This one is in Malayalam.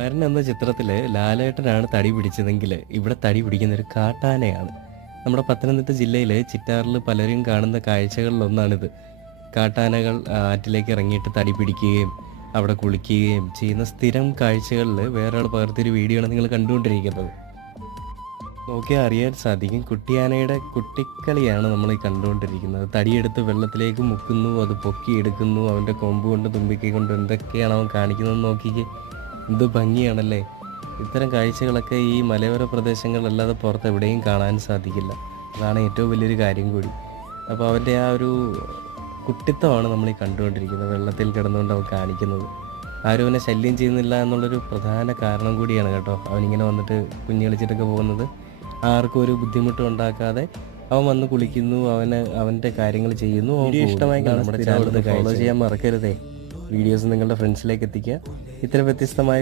ആരൻ എന്ന ചിത്രത്തിൽ ലാലേട്ടനാണ് തടി പിടിച്ചതെങ്കിൽ ഇവിടെ തടി പിടിക്കുന്ന ഒരു കാട്ടാനയാണ്. നമ്മുടെ പത്തനംതിട്ട ജില്ലയിലെ ചിറ്റാറിൽ പലരും കാണുന്ന കാഴ്ചകളിലൊന്നാണിത്. കാട്ടാനകൾ ആറ്റിലേക്ക് ഇറങ്ങിയിട്ട് തടി പിടിക്കുകയും അവിടെ കുളിക്കുകയും ചെയ്യുന്ന സ്ഥിരം കാഴ്ചകളിൽ വേറൊരാൾ പകർത്തിയൊരു വീഡിയോ ആണ് നിങ്ങൾ കണ്ടുകൊണ്ടിരിക്കുന്നത്. നോക്കിയാൽ അറിയാൻ സാധിക്കും, കുട്ടിയാനയുടെ കുട്ടിക്കളിയാണ് നമ്മൾ ഈ കണ്ടുകൊണ്ടിരിക്കുന്നത്. തടിയെടുത്ത് വെള്ളത്തിലേക്ക് മുക്കുന്നു, അത് പൊക്കിയെടുക്കുന്നു, അവൻ്റെ കൊമ്പ് കൊണ്ട് തുമ്പിക്കൈ കൊണ്ട് എന്തൊക്കെയാണ് അവൻ കാണിക്കുന്നത് നോക്കിക്കേ. എന്ത് ഭംഗിയാണല്ലേ! ഇത്തരം കാഴ്ചകളൊക്കെ ഈ മലയോര പ്രദേശങ്ങളിലല്ലാതെ പുറത്ത് എവിടെയും കാണാൻ സാധിക്കില്ല. അതാണ് ഏറ്റവും വലിയൊരു കാര്യം കൂടി. അപ്പോൾ അവൻ്റെ ആ ഒരു കുട്ടിത്തമാണ് നമ്മൾ ഈ കണ്ടുകൊണ്ടിരിക്കുന്നത്. വെള്ളത്തിൽ കിടന്നുകൊണ്ട് അവൻ കാണിക്കുന്നത്. ആരും അവനെ ശല്യം ചെയ്യുന്നില്ല എന്നുള്ളൊരു പ്രധാന കാരണം കൂടിയാണ് കേട്ടോ. അവനിങ്ങനെ വന്നിട്ട് കുഞ്ഞു കളിച്ചിട്ടൊക്കെ പോകുന്നത്. ആർക്കും ഒരു ബുദ്ധിമുട്ടും ഉണ്ടാക്കാതെ അവൻ വന്ന് കുളിക്കുന്നു, അവൻ്റെ കാര്യങ്ങൾ ചെയ്യുന്നു. വീഡിയോ ഇഷ്ടമായി നമ്മുടെ ചാനൽ ഫോളോ ചെയ്യാൻ മറക്കരുതേ. വീഡിയോസ് നിങ്ങളുടെ ഫ്രണ്ട്സിലേക്ക് എത്തിക്കുക. ഇത്തരം വ്യത്യസ്തമായ